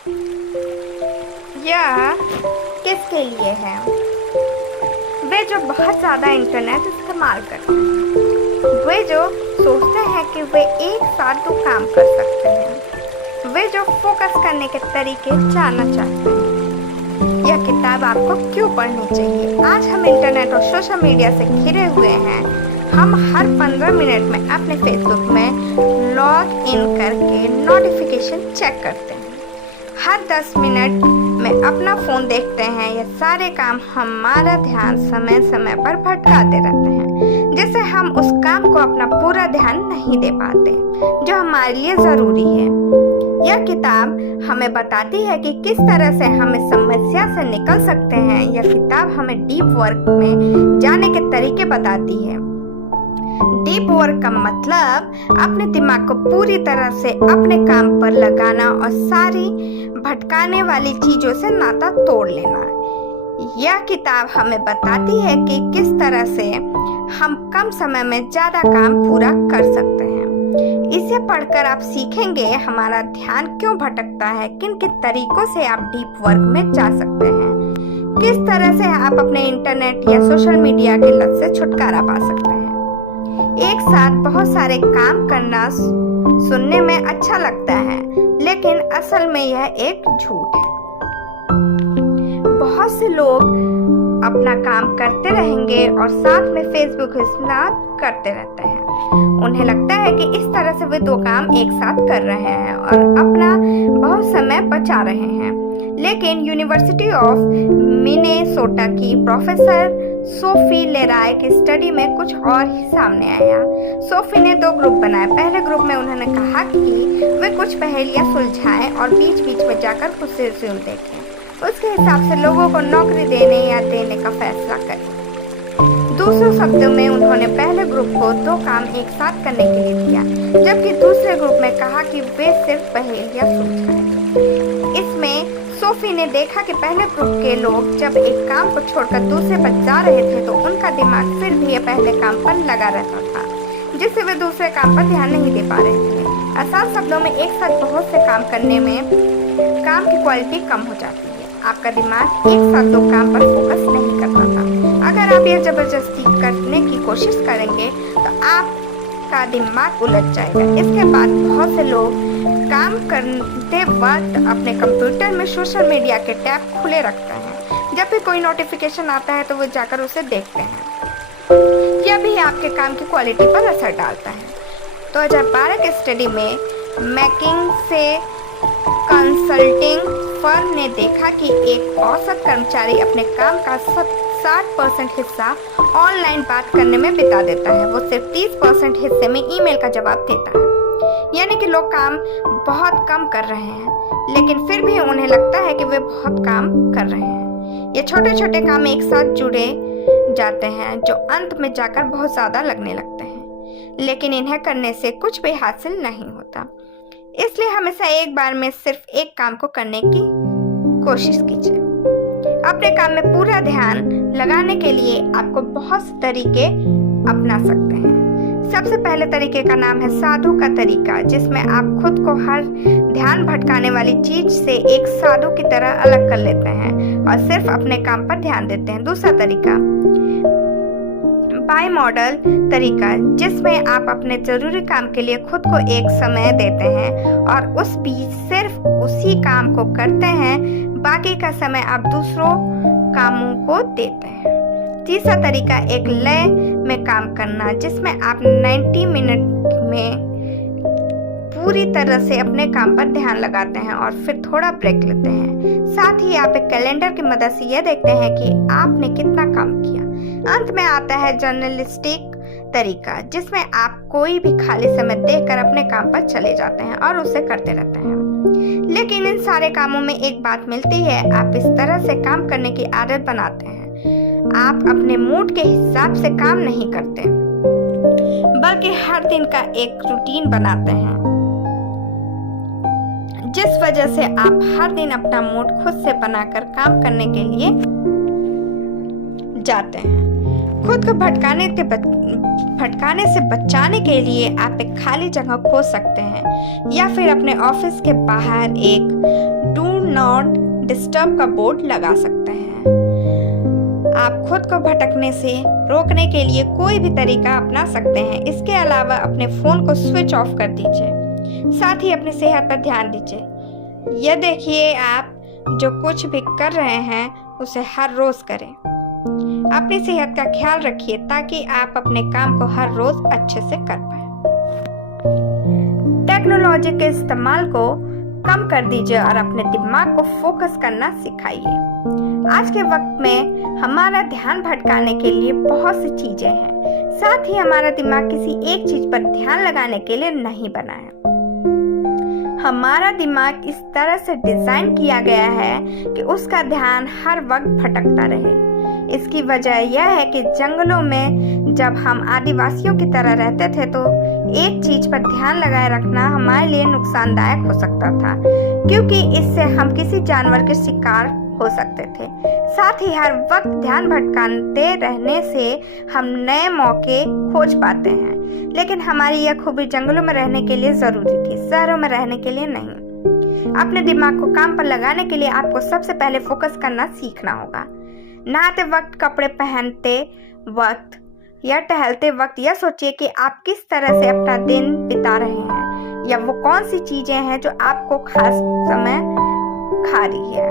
यह किसके लिए है? वे जो बहुत ज़्यादा इंटरनेट इस्तेमाल करते हैं, वे जो सोचते हैं कि वे एक साथ दो काम कर सकते हैं, वे जो फोकस करने के तरीके जानना चाहते हैं। यह किताब आपको क्यों पढ़नी चाहिए? आज हम इंटरनेट और सोशल मीडिया से घिरे हुए हैं। हम हर 15 मिनट में अपने फेसबुक में लॉग इन करके नोटिफिकेशन चेक करते हैं। हर 10 मिनट में अपना फ़ोन देखते हैं। ये सारे काम हमारा ध्यान समय समय पर भटकाते रहते हैं, जिससे हम उस काम को अपना पूरा ध्यान नहीं दे पाते जो हमारे लिए ज़रूरी है। यह किताब हमें बताती है कि किस तरह से हम इस समस्या से निकल सकते हैं। यह किताब हमें डीप वर्क में जाने के तरीके बताती है। डीप वर्क का मतलब अपने दिमाग को पूरी तरह से अपने काम पर लगाना और सारी भटकाने वाली चीजों से नाता तोड़ लेना। यह किताब हमें बताती है कि किस तरह से हम कम समय में ज्यादा काम पूरा कर सकते हैं। इसे पढ़कर आप सीखेंगे हमारा ध्यान क्यों भटकता है, किन किन तरीकों से आप डीप वर्क में जा सकते हैं, किस तरह से आप अपने इंटरनेट या सोशल मीडिया के लत से छुटकारा पा सकते हैं। एक साथ बहुत सारे काम करना सुनने में अच्छा लगता है, लेकिन असल में यह एक झूठ है। बहुत से लोग अपना काम करते रहेंगे और साथ में फेसबुक इस्तेमाल करते रहते हैं। उन्हें लगता है कि इस तरह से वे दो काम एक साथ कर रहे हैं और अपना बहुत समय बचा रहे हैं। लेकिन यूनिवर्सिटी ऑफ मिनेसोटा की प्रोफेसर सोफी लेराय की स्टडी में कुछ और ही सामने आया। सोफी ने 2 ग्रुप बनाए। पहले ग्रुप में उन्होंने कहा कि वे कुछ पहेलियां सुलझाएं और बीच बीच में जाकर कुछ रिज्यूम देखें। उसके हिसाब से लोगों को नौकरी देने या देने का फैसला करें। दूसरे शब्दों में उन्होंने पहले ग्रुप को 2 काम एक साथ करने के लिए दिया, जबकि दूसरे ग्रुप में कहा कि वे सिर्फ पहेलियां सुलझाएं। इसमें सोफी ने देखा कि पहले ग्रुप के लोग जब एक काम को छोड़कर दूसरे पर जा रहे थे तो उनका दिमाग फिर भी पहले काम पर लगा रहता था, जिससे वे दूसरे काम पर ध्यान नहीं दे पा रहे थे। आसान शब्दों में एक साथ बहुत से काम करने में काम की क्वालिटी कम हो जाती है। आपका दिमाग एक साथ 2 काम पर फोकस नहीं कर पाता। अगर आप यह जबरदस्ती करने की कोशिश करेंगे तो आपका दिमाग उलझ जाएगा। इसके बाद बहुत से लोग काम करते वक्त अपने कंप्यूटर में सोशल मीडिया के टैब खुले रखते हैं। जब भी कोई नोटिफिकेशन आता है तो वो जाकर उसे देखते हैं। यह भी आपके काम की क्वालिटी पर असर डालता है। 2012 के स्टडी में मैकिंग से कंसल्टिंग फर्म ने देखा कि एक औसत कर्मचारी अपने काम का 60% हिस्सा ऑनलाइन बात करने में बिता देता है। वो सिर्फ 30% हिस्से में ईमेल का जवाब देता है। यानी कि लोग काम बहुत कम कर रहे हैं, लेकिन फिर भी उन्हें लगता है कि वे बहुत काम कर रहे हैं। ये छोटे छोटे काम एक साथ जुड़े जाते हैं जो अंत में जाकर बहुत ज़्यादा लगने लगते हैं, लेकिन इन्हें करने से कुछ भी हासिल नहीं होता। इसलिए हमेशा एक बार में सिर्फ एक काम को करने की कोशिश कीजिए। अपने काम में पूरा ध्यान लगाने के लिए आपको बहुत से तरीके अपना सकते हैं। सबसे पहले तरीके का नाम है साधु का तरीका, जिसमें आप खुद को हर ध्यान भटकाने वाली चीज से एक साधु की तरह अलग कर लेते हैं और सिर्फ अपने काम पर ध्यान देते हैं। दूसरा तरीका बाई मॉडल तरीका, जिसमें आप अपने जरूरी काम के लिए खुद को एक समय देते हैं और उस बीच सिर्फ उसी काम को करते हैं, बाकी का समय आप दूसरों कामों को देते हैं। तीसरा तरीका एक लय में काम करना, जिसमें आप 90 मिनट में पूरी तरह से अपने काम पर ध्यान लगाते हैं और फिर थोड़ा ब्रेक लेते हैं। साथ ही आप एक कैलेंडर की मदद से यह देखते हैं कि आपने कितना काम किया। अंत में आता है जर्नलिस्टिक तरीका, जिसमें आप कोई भी खाली समय देखकर अपने काम पर चले जाते हैं और उसे करते रहते हैं। लेकिन इन सारे कामों में एक बात मिलती है, आप इस तरह से काम करने की आदत बनाते हैं। आप अपने मूड के हिसाब से काम नहीं करते, बल्कि हर दिन का एक रूटीन बनाते हैं, जिस वजह से आप हर दिन अपना मूड खुद से बनाकर काम करने के लिए जाते हैं। खुद को भटकाने से बचाने के लिए आप एक खाली जगह खोज सकते हैं या फिर अपने ऑफिस के बाहर एक डू नॉट डिस्टर्ब का बोर्ड लगा सकते हैं। आप खुद को भटकने से रोकने के लिए कोई भी तरीका अपना सकते हैं। इसके अलावा अपने फ़ोन को स्विच ऑफ कर दीजिए। साथ ही अपनी सेहत पर ध्यान दीजिए। यह देखिए आप जो कुछ भी कर रहे हैं उसे हर रोज़ करें। अपनी सेहत का ख्याल रखिए ताकि आप अपने काम को हर रोज़ अच्छे से कर पाएं। टेक्नोलॉजी के इस्तेमाल को कम कर दीजिए और अपने दिमाग को फोकस करना सिखाइए। आज के वक्त में हमारा ध्यान भटकाने के लिए बहुत सी चीजें हैं। साथ ही हमारा दिमाग किसी एक चीज पर ध्यान लगाने के लिए नहीं बना है। हमारा दिमाग इस तरह से डिजाइन किया गया है कि उसका ध्यान हर वक्त भटकता रहे। इसकी वजह यह है कि जंगलों में जब हम आदिवासियों की तरह रहते थे तो एक चीज पर ध्यान लगाए रखना हमारे लिए नुकसानदायक हो सकता था, क्योंकि इससे हम किसी जानवर के शिकार हो सकते थे। साथ ही हर वक्त ध्यान भटकाते रहने से हम नए मौके खोज पाते हैं, लेकिन हमारी यह खूबी जंगलों में रहने के लिए जरूरी थी, शहरों में रहने के लिए नहीं। अपने दिमाग को काम पर लगाने के लिए आपको सबसे पहले फोकस करना सीखना होगा। नहाते वक्त, कपड़े पहनते वक्त या टहलते वक्त यह सोचिए कि आप किस तरह से अपना दिन बिता रहे हैं या वो कौन सी चीजें हैं जो आपको खास समय खा रही है।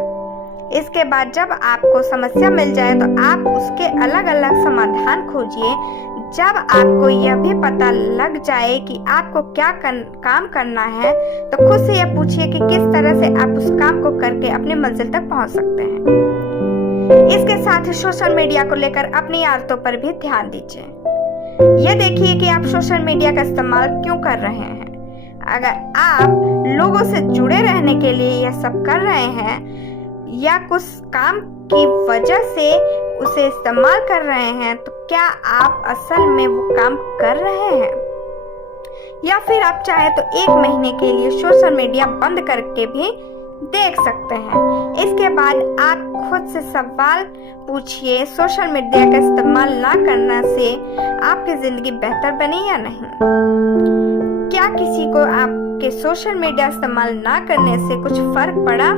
इसके बाद जब आपको समस्या मिल जाए तो आप उसके अलग अलग समाधान खोजिए। जब आपको यह भी पता लग जाए कि आपको क्या काम करना है तो खुद से यह पूछिए कि किस तरह से आप उस काम को करके अपनी मंजिल तक पहुंच सकते हैं। इसके साथ ही सोशल मीडिया को लेकर अपनी आदतों पर भी ध्यान दीजिए। यह देखिए कि आप सोशल मीडिया का इस्तेमाल क्यों कर रहे हैं। अगर आप लोगों से जुड़े रहने के लिए यह सब कर रहे हैं या कुछ काम की वजह से उसे इस्तेमाल कर रहे हैं, तो क्या आप असल में वो काम कर रहे हैं? या फिर आप चाहे तो 1 महीने के लिए सोशल मीडिया बंद करके भी देख सकते हैं। इसके बाद आप खुद से सवाल पूछिए, सोशल मीडिया का इस्तेमाल ना करने से आपकी जिंदगी बेहतर बनी या नहीं? क्या किसी को आपके सोशल मीडिया इस्तेमाल ना करने से कुछ फर्क पड़ा?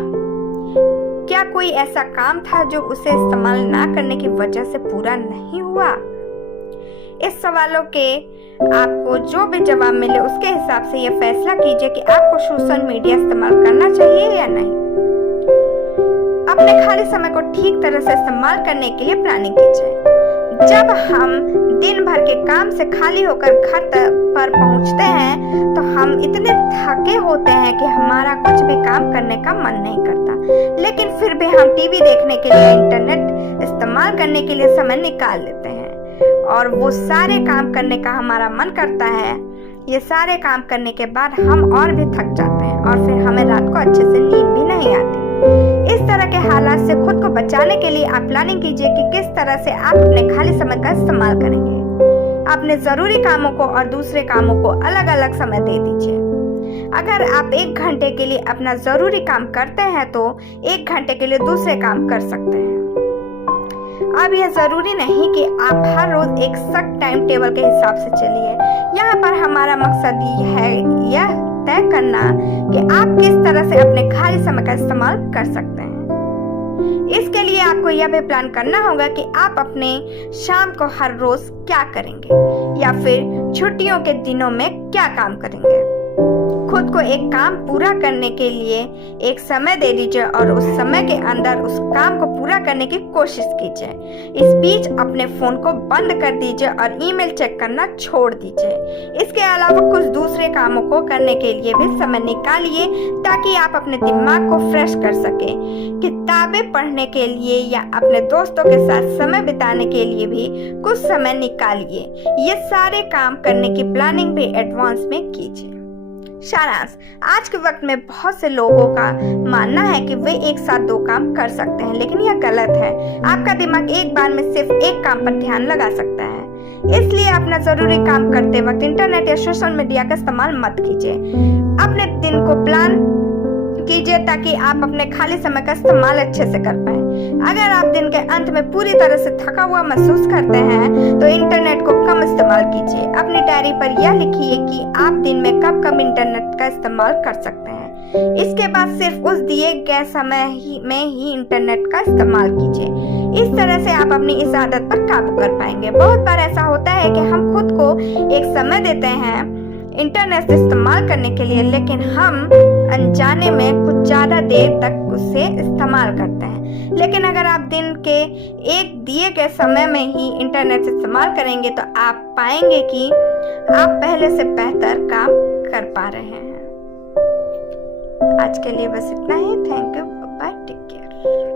क्या कोई ऐसा काम था जो उसे इस्तेमाल ना करने की वजह से पूरा नहीं हुआ? इस सवालों के आपको जो भी जवाब मिले उसके हिसाब से यह फैसला कीजिए कि आपको सोशल मीडिया इस्तेमाल करना चाहिए या नहीं। अपने खाली समय को ठीक तरह से इस्तेमाल करने के लिए प्लानिंग कीजिए। जब हम दिन भर के काम से खाली होकर घर पर पहुंचते हैं तो हम इतने थके होते हैं कि हमारा कुछ भी काम करने का मन नहीं करता, लेकिन फिर भी हम टीवी देखने के लिए, इंटरनेट इस्तेमाल करने के लिए समय निकाल लेते हैं और वो सारे काम करने का हमारा मन करता है। ये सारे काम करने के बाद हम और भी थक जाते हैं और फिर हमें रात को अच्छे से नींद भी नहीं आती। इस तरह के हालात से खुद को बचाने के लिए आप प्लानिंग कीजिए कि किस तरह से आप अपने खाली समय का इस्तेमाल करेंगे। अपने जरूरी कामों को और दूसरे कामों को अलग अलग समय दे दीजिए। अगर आप 1 घंटे के लिए अपना जरूरी काम करते हैं तो 1 घंटे के लिए दूसरे काम कर सकते हैं। अब यह जरूरी नहीं कि आप हर रोज एक सख्त टाइम टेबल के हिसाब से चलिए। यहाँ पर हमारा मकसद यह तय करना कि आप किस तरह से अपने खाली समय का इस्तेमाल कर सकते हैं। इसके लिए आपको यह भी प्लान करना होगा कि आप अपने शाम को हर रोज क्या करेंगे या फिर छुट्टियों के दिनों में क्या काम करेंगे। खुद को एक काम पूरा करने के लिए एक समय दे दीजिए और उस समय के अंदर उस काम को पूरा करने की कोशिश कीजिए। इस बीच अपने फोन को बंद कर दीजिए और ईमेल चेक करना छोड़ दीजिए। इसके अलावा कुछ दूसरे कामों को करने के लिए भी समय निकालिए ताकि आप अपने दिमाग को फ्रेश कर सके। किताबें पढ़ने के लिए या अपने दोस्तों के साथ समय बिताने के लिए भी कुछ समय निकालिए। ये सारे काम करने की प्लानिंग भी एडवांस में कीजिए। सारांश, आज के वक्त में बहुत से लोगों का मानना है कि वे एक साथ 2 काम कर सकते हैं, लेकिन यह गलत है। आपका दिमाग एक बार में सिर्फ एक काम पर ध्यान लगा सकता है। इसलिए अपना जरूरी काम करते वक्त इंटरनेट या सोशल मीडिया का इस्तेमाल मत कीजिए। अपने दिन को प्लान कीजिए ताकि आप अपने खाली समय का इस्तेमाल अच्छे से कर पाएं। अगर आप दिन के अंत में पूरी तरह से थका हुआ महसूस करते हैं तो इंटरनेट को कम इस्तेमाल कीजिए। अपनी डायरी पर यह लिखिए कि आप दिन में कब कब इंटरनेट का इस्तेमाल कर सकते हैं। इसके बाद सिर्फ उस दिए गए समय में ही इंटरनेट का इस्तेमाल कीजिए। इस तरह से आप अपनी इस आदत पर काबू कर पाएंगे। बहुत बार ऐसा होता है कि हम खुद को एक समय देते हैं इंटरनेट इस्तेमाल करने के लिए, लेकिन हम अनजाने में कुछ ज़्यादा देर तक उसे इस्तेमाल करते हैं। लेकिन अगर आप दिन के एक दिए गए समय में ही इंटरनेट इस्तेमाल करेंगे तो आप पाएंगे कि आप पहले से बेहतर काम कर पा रहे हैं। आज के लिए बस इतना ही। Thank you, bye, take care.